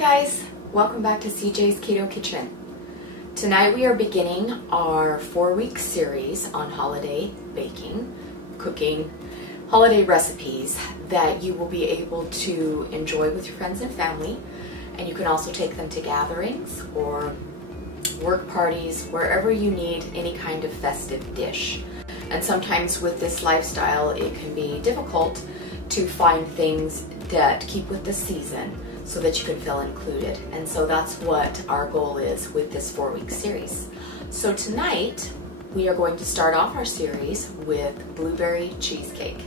guys, welcome back to CJ's Keto Kitchen. Tonight we are beginning our 4-week series on holiday baking, cooking, holiday recipes that you will be able to enjoy with your friends and family, and you can also take them to gatherings or work parties, wherever you need any kind of festive dish. And sometimes with this lifestyle it can be difficult to find things that keep with the season so that you can feel included. And so that's what our goal is with this 4-week series. So tonight we are going to start off our series with blueberry cheesecake.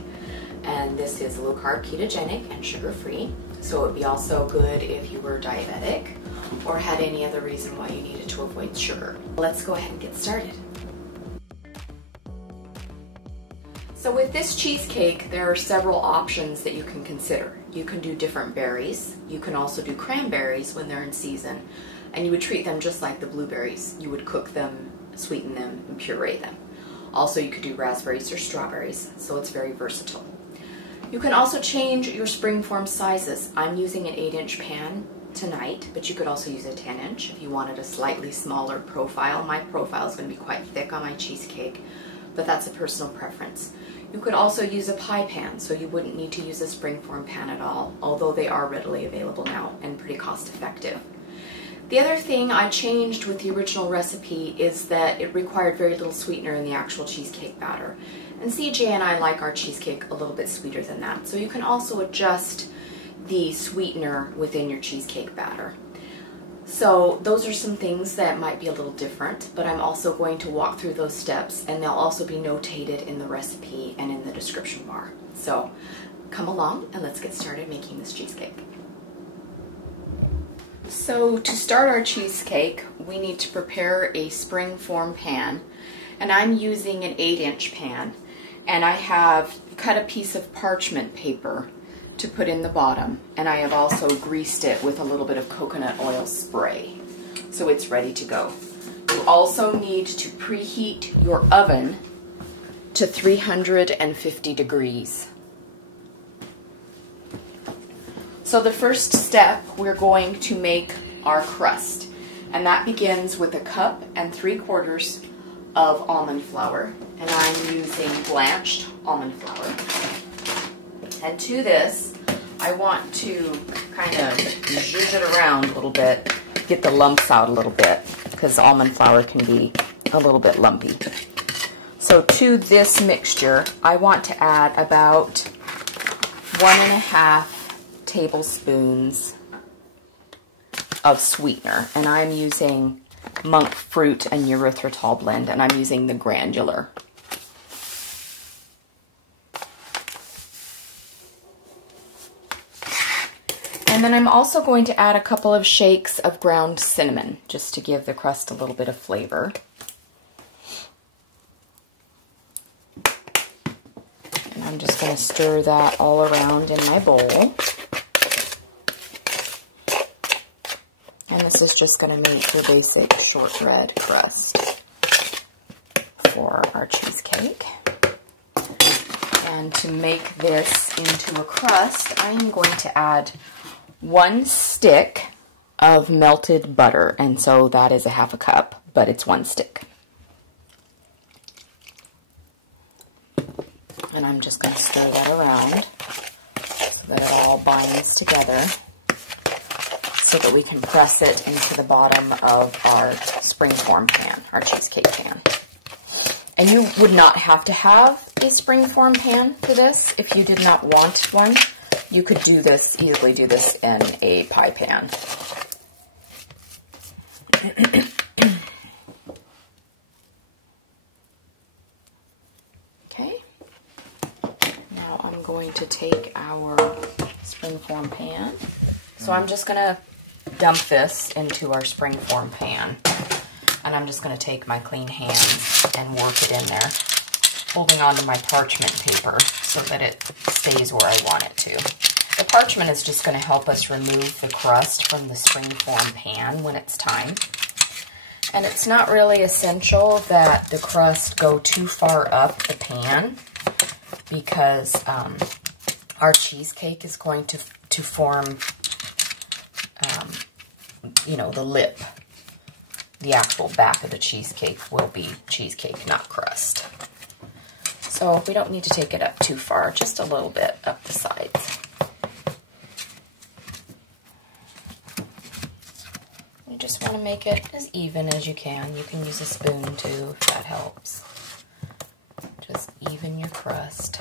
And this is low-carb, ketogenic, and sugar-free. So it would be also good if you were diabetic or had any other reason why you needed to avoid sugar. Let's go ahead and get started. So with this cheesecake, there are several options that you can consider. You can do different berries. You can also do cranberries when they're in season. And you would treat them just like the blueberries. You would cook them, sweeten them, and puree them. Also, you could do raspberries or strawberries, so it's very versatile. You can also change your springform sizes. I'm using an 8-inch pan tonight, but you could also use a 10-inch if you wanted a slightly smaller profile. My profile is going to be quite thick on my cheesecake, but that's a personal preference. You could also use a pie pan, so you wouldn't need to use a springform pan at all, although they are readily available now and pretty cost effective. The other thing I changed with the original recipe is that it required very little sweetener in the actual cheesecake batter. And CJ and I like our cheesecake a little bit sweeter than that, so you can also adjust the sweetener within your cheesecake batter. So those are some things that might be a little different, but I'm also going to walk through those steps, and they'll also be notated in the recipe and in the description bar. So come along and let's get started making this cheesecake. So to start our cheesecake, we need to prepare a springform pan, and I'm using an 8-inch pan, and I have cut a piece of parchment paper to put in the bottom, and I have also greased it with a little bit of coconut oil spray, so it's ready to go. You also need to preheat your oven to 350 degrees. So the first step, we're going to make our crust, and that begins with 1 cup and 3/4 of almond flour, and I'm using blanched almond flour. And to this, I want to kind of zhuzh it around a little bit, get the lumps out a little bit, because almond flour can be a little bit lumpy. So to this mixture, I want to add about 1.5 tablespoons of sweetener, and I'm using monk fruit and erythritol blend, and I'm using the granular. And then I'm also going to add a couple of shakes of ground cinnamon, just to give the crust a little bit of flavor. And I'm just going to stir that all around in my bowl. And this is just going to make your basic shortbread crust for our cheesecake. And to make this into a crust, I'm going to add 1 stick of melted butter, and so that is 1/2 cup, but it's 1 stick. And I'm just going to stir that around so that it all binds together, so that we can press it into the bottom of our springform pan, our cheesecake pan. And you would not have to have a springform pan for this if you did not want one. You could do this, easily do this in a pie pan. Okay. Now I'm going to take our springform pan. So I'm just going to dump this into our springform pan. And I'm just going to take my clean hands and work it in there, holding onto my parchment paper so that it stays where I want it to. The parchment is just going to help us remove the crust from the springform pan when it's time. And it's not really essential that the crust go too far up the pan, because our cheesecake is going to form you know, the lip, the actual back of the cheesecake will be cheesecake, not crust. So we don't need to take it up too far, just a little bit up the sides. You just want to make it as even as you can. You can use a spoon too, if that helps. Just even your crust.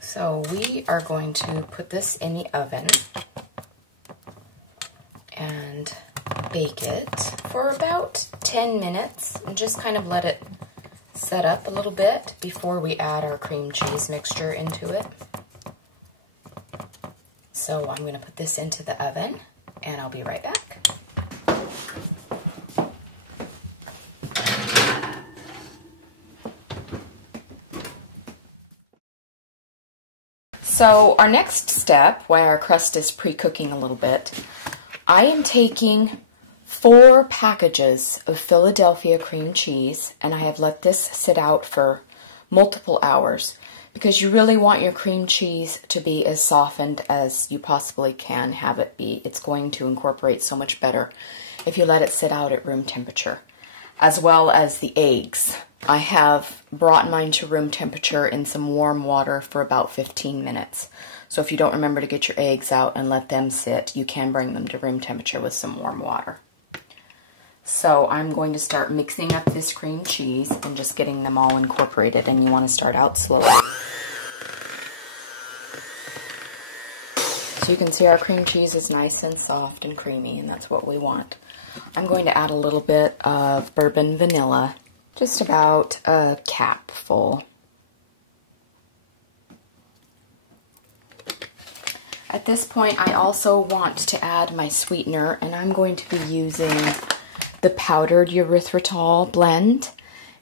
So we are going to put this in the oven and bake it for about 10 minutes and just kind of let it set up a little bit before we add our cream cheese mixture into it. So I'm going to put this into the oven and I'll be right back. So our next step, while our crust is pre-cooking a little bit, I am taking 4 packages of Philadelphia cream cheese, and I have let this sit out for multiple hours because you really want your cream cheese to be as softened as you possibly can have it be. It's going to incorporate so much better if you let it sit out at room temperature, as well as the eggs. I have brought mine to room temperature in some warm water for about 15 minutes. So if you don't remember to get your eggs out and let them sit, you can bring them to room temperature with some warm water. So I'm going to start mixing up this cream cheese and just getting them all incorporated, and you want to start out slowly. So you can see our cream cheese is nice and soft and creamy, and that's what we want. I'm going to add a little bit of bourbon vanilla. Just about a cap full. At this point, I also want to add my sweetener, and I'm going to be using the powdered erythritol blend.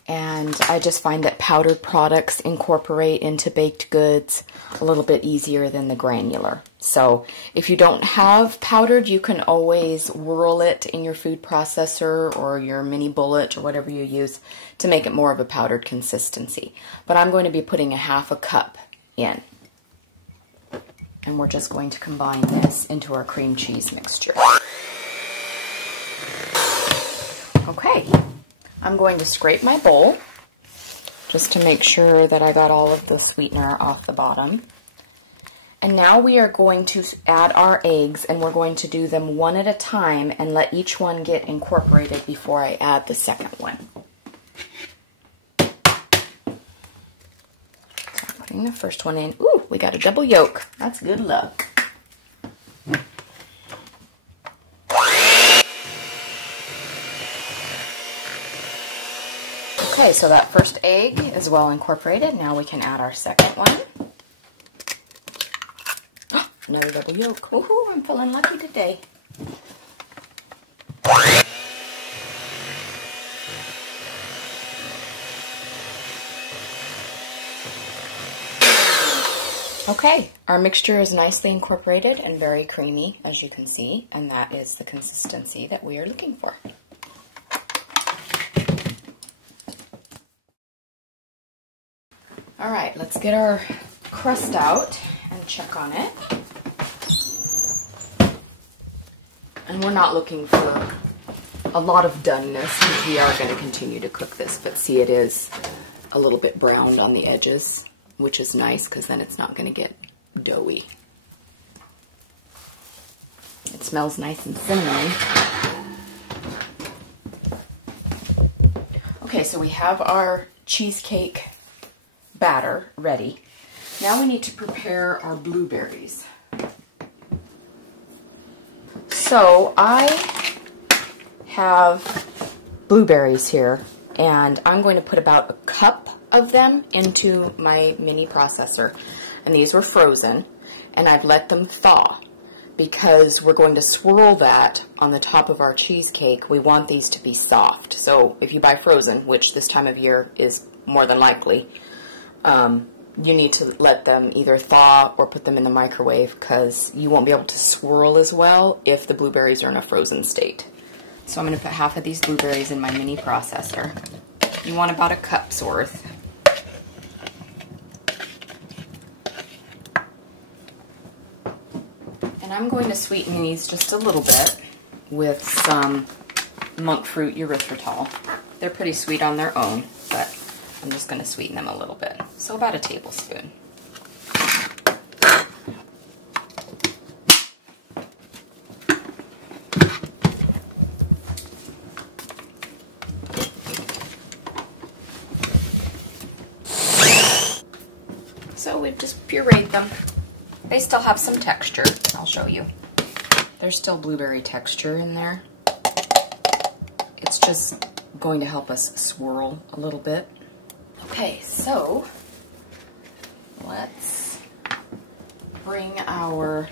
And I just find that powdered products incorporate into baked goods a little bit easier than the granular. So if you don't have powdered, you can always whirl it in your food processor or your mini bullet or whatever you use to make it more of a powdered consistency. But I'm going to be putting a ½ a cup in. And we're just going to combine this into our cream cheese mixture. Okay. I'm going to scrape my bowl just to make sure that I got all of the sweetener off the bottom. And now we are going to add our eggs, and we're going to do them one at a time and let each one get incorporated before I add the second one. So I'm putting the first one in. Ooh, we got a double yolk. That's good luck. Okay, so that first egg is well incorporated. Now we can add our second one. Another double yolk. Woohoo, I'm feeling lucky today. Okay, our mixture is nicely incorporated and very creamy, as you can see, and that is the consistency that we are looking for. All right, let's get our crust out and check on it. And we're not looking for a lot of doneness because we are going to continue to cook this, but see, it is a little bit browned on the edges, which is nice because then it's not going to get doughy. It smells nice and cinnamon. Okay, so we have our cheesecake batter ready. Now we need to prepare our blueberries. So I have blueberries here, and I'm going to put about a cup of them into my mini processor. And these were frozen, and I've let them thaw because we're going to swirl that on the top of our cheesecake. We want these to be soft. So if you buy frozen, which this time of year is more than likely, you need to let them either thaw or put them in the microwave because you won't be able to swirl as well if the blueberries are in a frozen state. So I'm going to put half of these blueberries in my mini processor. You want about a cup's worth. And I'm going to sweeten these just a little bit with some monk fruit erythritol. They're pretty sweet on their own, but I'm just going to sweeten them a little bit. So about a tablespoon. So we've just pureed them. They still have some texture. I'll show you. There's still blueberry texture in there. It's just going to help us swirl a little bit. Okay, so let's bring our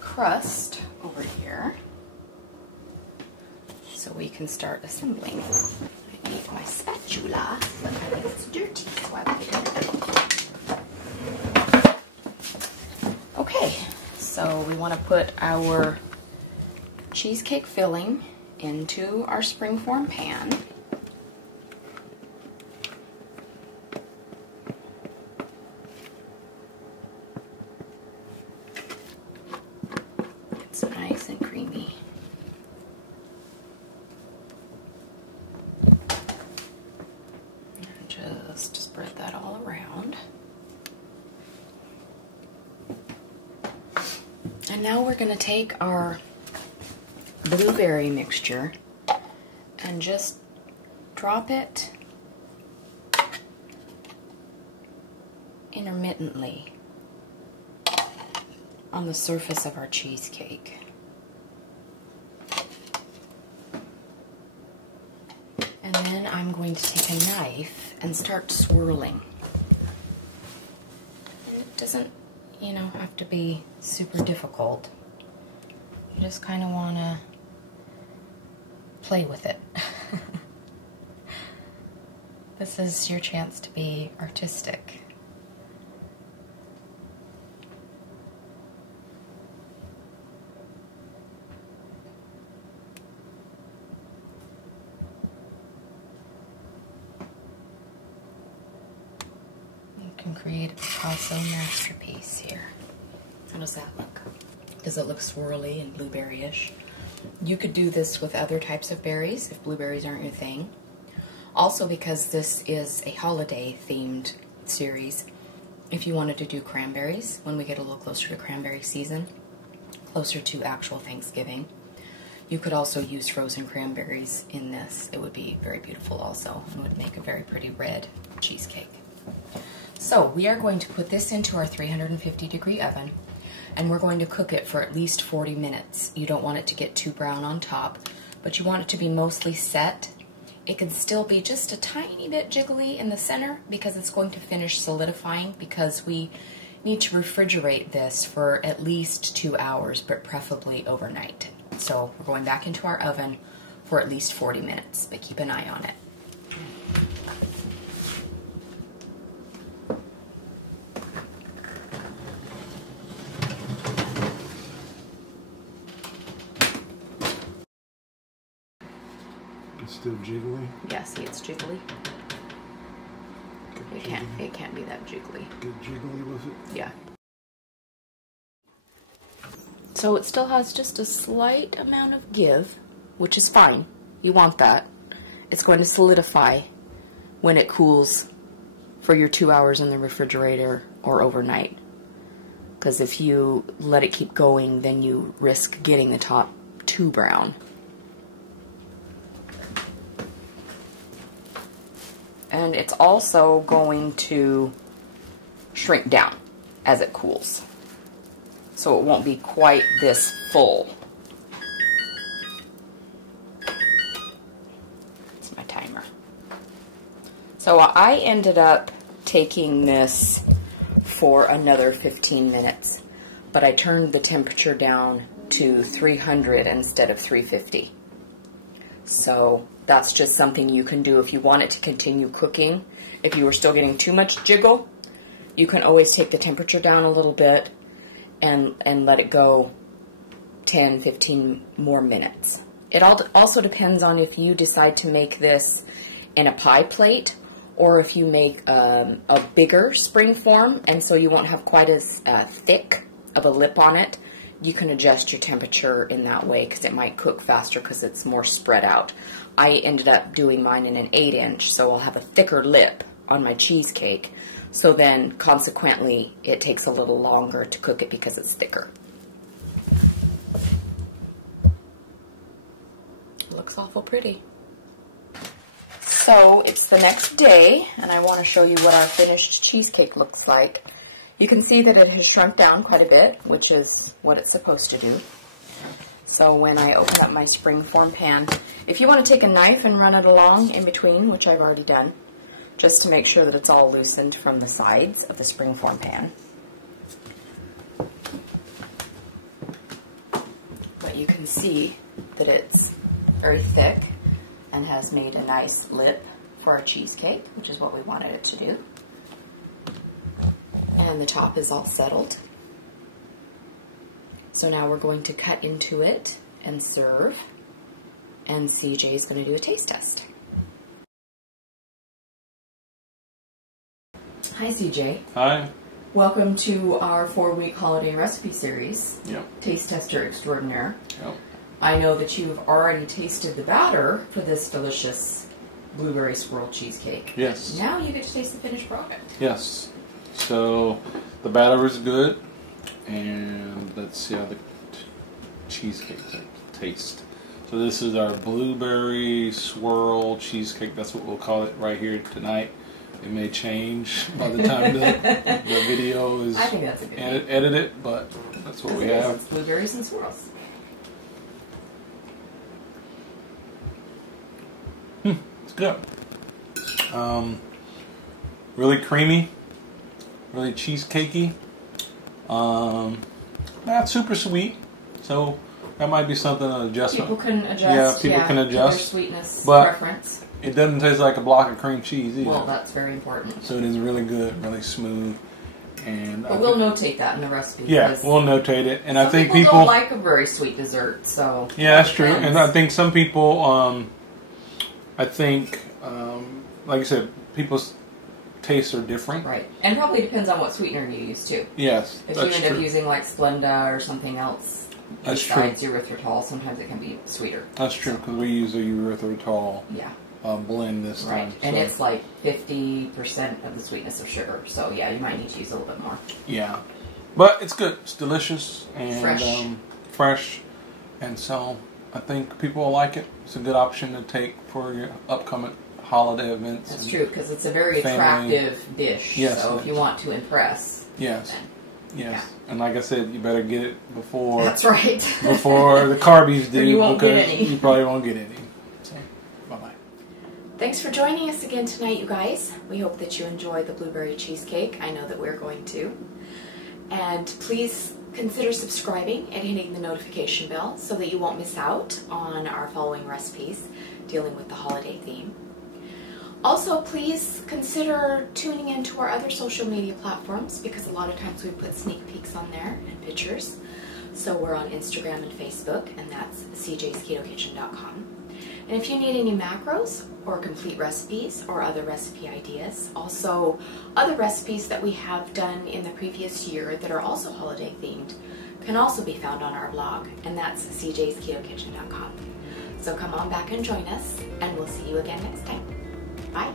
crust over here so we can start assembling. I need my spatula, but I think it's dirty, so I will get it. Okay, so we want to put our cheesecake filling into our springform pan. It's nice and creamy. And just spread that all around. And now we're going to take our blueberry mixture and just drop it intermittently on the surface of our cheesecake. And then I'm going to take a knife and start swirling. And it doesn't, you know, have to be super difficult. You just kind of want to play with it. This is your chance to be artistic. You can create a Picasso masterpiece here. How does that look? Does it look swirly and blueberry-ish? You could do this with other types of berries if blueberries aren't your thing. Also, because this is a holiday themed series, if you wanted to do cranberries when we get a little closer to cranberry season, closer to actual Thanksgiving, you could also use frozen cranberries in this. It would be very beautiful also and would make a very pretty red cheesecake. So we are going to put this into our 350-degree oven, and we're going to cook it for at least 40 minutes. You don't want it to get too brown on top, but you want it to be mostly set. It can still be just a tiny bit jiggly in the center because it's going to finish solidifying, because we need to refrigerate this for at least 2 hours, but preferably overnight. So we're going back into our oven for at least 40 minutes, but keep an eye on it. Still jiggly? Yeah, see, it's jiggly. It can't be that jiggly. Get jiggly with it? Yeah. So it still has just a slight amount of give, which is fine. You want that. It's going to solidify when it cools for your 2 hours in the refrigerator or overnight. Because if you let it keep going, then you risk getting the top too brown. And it's also going to shrink down as it cools. So it won't be quite this full. It's my timer. So I ended up taking this for another 15 minutes, but I turned the temperature down to 300 instead of 350. So that's just something you can do if you want it to continue cooking. If you were still getting too much jiggle, you can always take the temperature down a little bit and let it go 10, 15 more minutes. It also depends on if you decide to make this in a pie plate or if you make a bigger spring form, and so you won't have quite as thick of a lip on it. You can adjust your temperature in that way because it might cook faster because it's more spread out. I ended up doing mine in an 8-inch, so I'll have a thicker lip on my cheesecake. So then, consequently, it takes a little longer to cook it because it's thicker. It looks awful pretty. So, it's the next day, and I want to show you what our finished cheesecake looks like. You can see that it has shrunk down quite a bit, which is what it's supposed to do. So when I open up my spring form pan, if you want to take a knife and run it along in between, which I've already done, just to make sure that it's all loosened from the sides of the spring form pan. But you can see that it's very thick and has made a nice lip for our cheesecake, which is what we wanted it to do. And the top is all settled. So now we're going to cut into it and serve. And CJ is going to do a taste test. Hi CJ. Hi. Welcome to our 4-week holiday recipe series. Yep. Taste Tester Extraordinaire. Yep. I know that you've already tasted the batter for this delicious blueberry swirl cheesecake. Yes. Now you get to taste the finished product. Yes. So the batter is good, and let's see how the cheesecake tastes. So this is our blueberry swirl cheesecake. That's what we'll call it right here tonight. It may change by the time the video is I think that's a good name. edited, but that's what we have. It's blueberries and swirls. It's good. Really creamy, really cheesecakey. Not super sweet, so that might be something an adjustment. People can adjust. Yeah, people can adjust. Their sweetness but preference. It doesn't taste like a block of cream cheese either. Well, that's very important. So it is really good, really smooth, and but we'll notate that in the recipe. Yeah, we'll notate it, and I think people don't like a very sweet dessert, so yeah, that's true. And I think some people, like I said, people's tastes are different. Right, and probably depends on what sweetener you use too. Yes, if you end up using like Splenda or something else besides erythritol, sometimes it can be sweeter. That's true, because we use a erythritol. Yeah. Blend this time. Right, and it's like 50% of the sweetness of sugar, so yeah, you might need to use a little bit more. Yeah, but it's good. It's delicious and fresh, and so I think people will like it. It's a good option to take for your upcoming holiday events. That's true, because it's a very attractive dish. Yes, so if you want to impress, yes, then, yes, yeah. And like I said, you better get it before. That's right. Before the carbies do, you won't because get any. you probably won't get any. So, bye-bye. Thanks for joining us again tonight, you guys. We hope that you enjoy the blueberry cheesecake. I know that we're going to. And please consider subscribing and hitting the notification bell so that you won't miss out on our following recipes dealing with the holiday theme. Also, please consider tuning into our other social media platforms because a lot of times we put sneak peeks on there and pictures. So we're on Instagram and Facebook, and that's cjsketokitchen.com. And if you need any macros or complete recipes or other recipe ideas, also other recipes that we have done in the previous year that are also holiday themed can also be found on our blog, and that's cjsketokitchen.com. So come on back and join us, and we'll see you again next time. Bye.